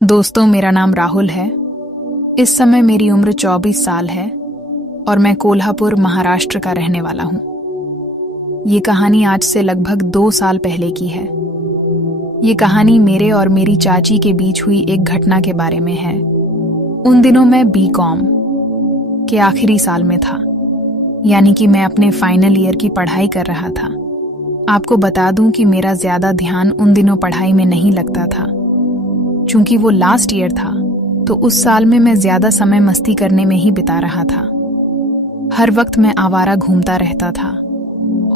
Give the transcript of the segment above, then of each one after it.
दोस्तों, मेरा नाम राहुल है। इस समय मेरी उम्र 24 साल है और मैं कोल्हापुर, महाराष्ट्र का रहने वाला हूं। ये कहानी आज से लगभग 2 साल पहले की है। ये कहानी मेरे और मेरी चाची के बीच हुई एक घटना के बारे में है। उन दिनों मैं B.Com के आखिरी साल में था, यानी कि मैं अपने फाइनल ईयर की पढ़ाई कर रहा था। आपको बता दूं कि मेरा ज्यादा ध्यान उन दिनों पढ़ाई में नहीं लगता था। चूंकि वो लास्ट ईयर था, तो उस साल में मैं ज्यादा समय मस्ती करने में ही बिता रहा था। हर वक्त मैं आवारा घूमता रहता था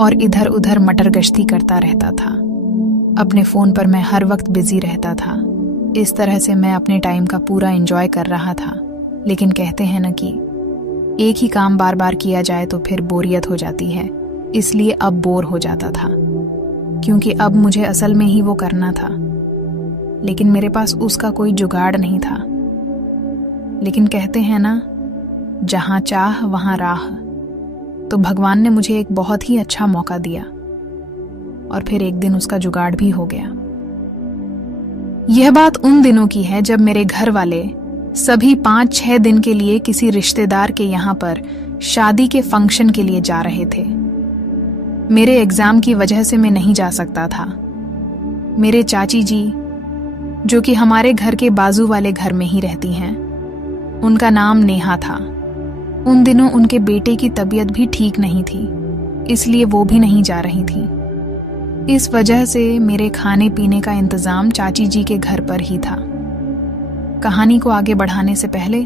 और इधर उधर मटर गश्ती करता रहता था। अपने फोन पर मैं हर वक्त बिजी रहता था। इस तरह से मैं अपने टाइम का पूरा एंजॉय कर रहा था। लेकिन कहते हैं न कि एक ही काम बार बार किया जाए तो फिर बोरियत हो जाती है। इसलिए अब बोर हो जाता था, क्योंकि अब मुझे असल में ही वो करना था, लेकिन मेरे पास उसका कोई जुगाड़ नहीं था। लेकिन कहते हैं ना, जहां चाह वहां राह। तो भगवान ने मुझे एक बहुत ही अच्छा मौका दिया और फिर एक दिन उसका जुगाड़ भी हो गया। यह बात उन दिनों की है जब मेरे घर वाले सभी 5-6 दिन के लिए किसी रिश्तेदार के यहां पर शादी के फंक्शन के लिए जा रहे थे। मेरे एग्जाम की वजह से मैं नहीं जा सकता था। मेरे चाची जी, जो कि हमारे घर के बाजू वाले घर में ही रहती हैं, उनका नाम नेहा था। उन दिनों उनके बेटे की तबीयत भी ठीक नहीं थी, इसलिए वो भी नहीं जा रही थी। इस वजह से मेरे खाने पीने का इंतजाम चाची जी के घर पर ही था। कहानी को आगे बढ़ाने से पहले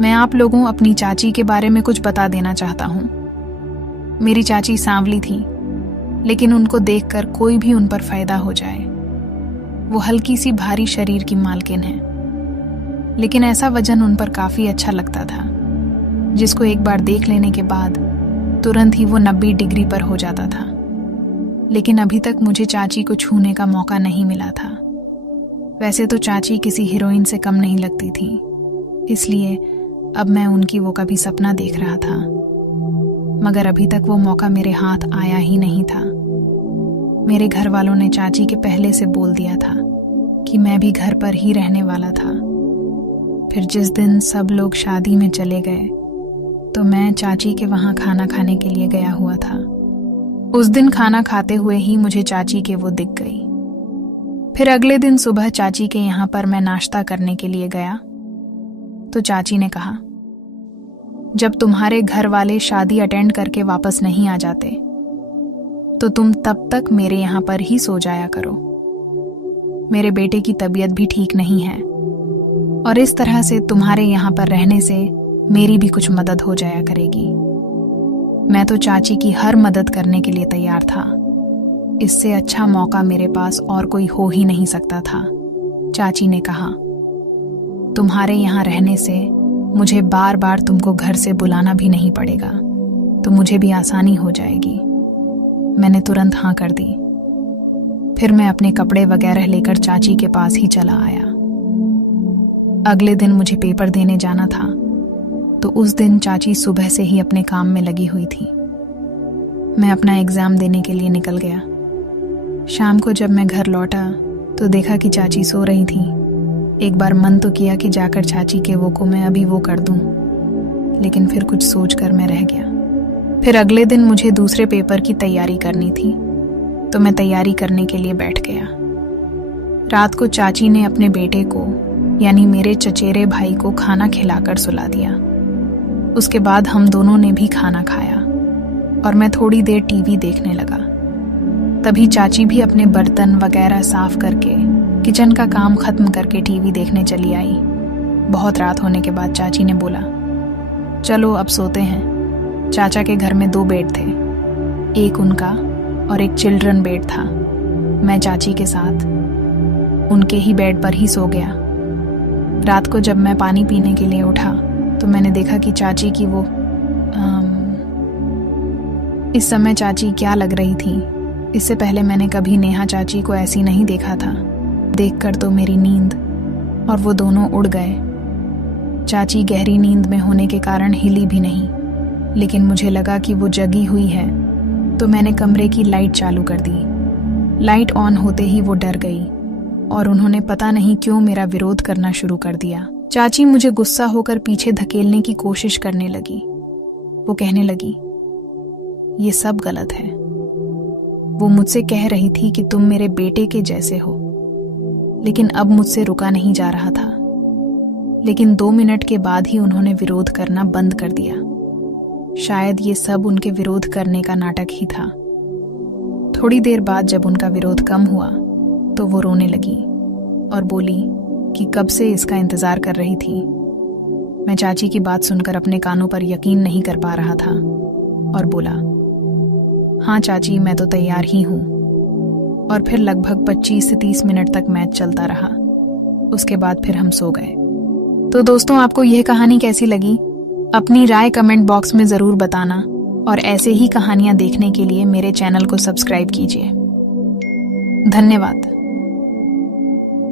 मैं आप लोगों अपनी चाची के बारे में कुछ बता देना चाहता हूं। मेरी चाची सांवली थी, लेकिन उनको देखकर कोई भी उन पर फायदा हो जाए। वो हल्की सी भारी शरीर की मालकिन है, लेकिन ऐसा वजन उन पर काफी अच्छा लगता था, जिसको एक बार देख लेने के बाद तुरंत ही वो 90 डिग्री पर हो जाता था। लेकिन अभी तक मुझे चाची को छूने का मौका नहीं मिला था। वैसे तो चाची किसी हीरोइन से कम नहीं लगती थी, इसलिए अब मैं उनकी वो का भी सपना देख रहा था, मगर अभी तक वो मौका मेरे हाथ आया ही नहीं था। मेरे घर वालों ने चाची के पहले से बोल दिया था कि मैं भी घर पर ही रहने वाला था। फिर जिस दिन सब लोग शादी में चले गए, तो मैं चाची के वहां खाना खाने के लिए गया हुआ था। उस दिन खाना खाते हुए ही मुझे चाची के वो दिख गई। फिर अगले दिन सुबह चाची के यहाँ पर मैं नाश्ता करने के लिए गया, तो चाची ने कहा, जब तुम्हारे घर वाले शादी अटेंड करके वापस नहीं आ जाते, तो तुम तब तक मेरे यहाँ पर ही सो जाया करो। मेरे बेटे की तबीयत भी ठीक नहीं है, और इस तरह से तुम्हारे यहाँ पर रहने से मेरी भी कुछ मदद हो जाया करेगी। मैं तो चाची की हर मदद करने के लिए तैयार था। इससे अच्छा मौका मेरे पास और कोई हो ही नहीं सकता था। चाची ने कहा, तुम्हारे यहाँ रहने से मुझे बार बार तुमको घर से बुलाना भी नहीं पड़ेगा, तो मुझे भी आसानी हो जाएगी। मैंने तुरंत हाँ कर दी। फिर मैं अपने कपड़े वगैरह लेकर चाची के पास ही चला आया। अगले दिन मुझे पेपर देने जाना था, तो उस दिन चाची सुबह से ही अपने काम में लगी हुई थी। मैं अपना एग्जाम देने के लिए निकल गया। शाम को जब मैं घर लौटा, तो देखा कि चाची सो रही थी। एक बार मन तो किया कि जाकर चाची के वो को मैं अभी वो कर दूं, लेकिन फिर कुछ सोचकर मैं रह गया। फिर अगले दिन मुझे दूसरे पेपर की तैयारी करनी थी, तो मैं तैयारी करने के लिए बैठ गया। रात को चाची ने अपने बेटे को, यानी मेरे चचेरे भाई को, खाना खिलाकर सुला दिया। उसके बाद हम दोनों ने भी खाना खाया और मैं थोड़ी देर टीवी देखने लगा। तभी चाची भी अपने बर्तन वगैरह साफ करके किचन का काम खत्म करके टीवी देखने चली आई। बहुत रात होने के बाद चाची ने बोला, चलो अब सोते हैं। चाचा के घर में 2 बेड थे, एक उनका और एक चिल्ड्रन बेड था। मैं चाची के साथ उनके ही बेड पर ही सो गया। रात को जब मैं पानी पीने के लिए उठा, तो मैंने देखा कि चाची की वो इस समय चाची क्या लग रही थी, इससे पहले मैंने कभी नेहा चाची को ऐसी नहीं देखा था। देखकर तो मेरी नींद और वो दोनों उड़ गए। चाची गहरी नींद में होने के कारण हिली भी नहीं, लेकिन मुझे लगा कि वो जगी हुई है, तो मैंने कमरे की लाइट चालू कर दी। लाइट ऑन होते ही वो डर गई और उन्होंने पता नहीं क्यों मेरा विरोध करना शुरू कर दिया। चाची मुझे गुस्सा होकर पीछे धकेलने की कोशिश करने लगी। वो कहने लगी, ये सब गलत है। वो मुझसे कह रही थी कि तुम मेरे बेटे के जैसे हो, लेकिन अब मुझसे रुका नहीं जा रहा था। लेकिन 2 मिनट के बाद ही उन्होंने विरोध करना बंद कर दिया। शायद ये सब उनके विरोध करने का नाटक ही था। थोड़ी देर बाद जब उनका विरोध कम हुआ तो वो रोने लगी और बोली कि कब से इसका इंतजार कर रही थी। मैं चाची की बात सुनकर अपने कानों पर यकीन नहीं कर पा रहा था और बोला, हाँ चाची, मैं तो तैयार ही हूं। और फिर लगभग 25 से 30 मिनट तक मैच चलता रहा। उसके बाद फिर हम सो गए। तो दोस्तों, आपको यह कहानी कैसी लगी? अपनी राय कमेंट बॉक्स में जरूर बताना और ऐसे ही कहानियां देखने के लिए मेरे चैनल को सब्सक्राइब कीजिए। धन्यवाद।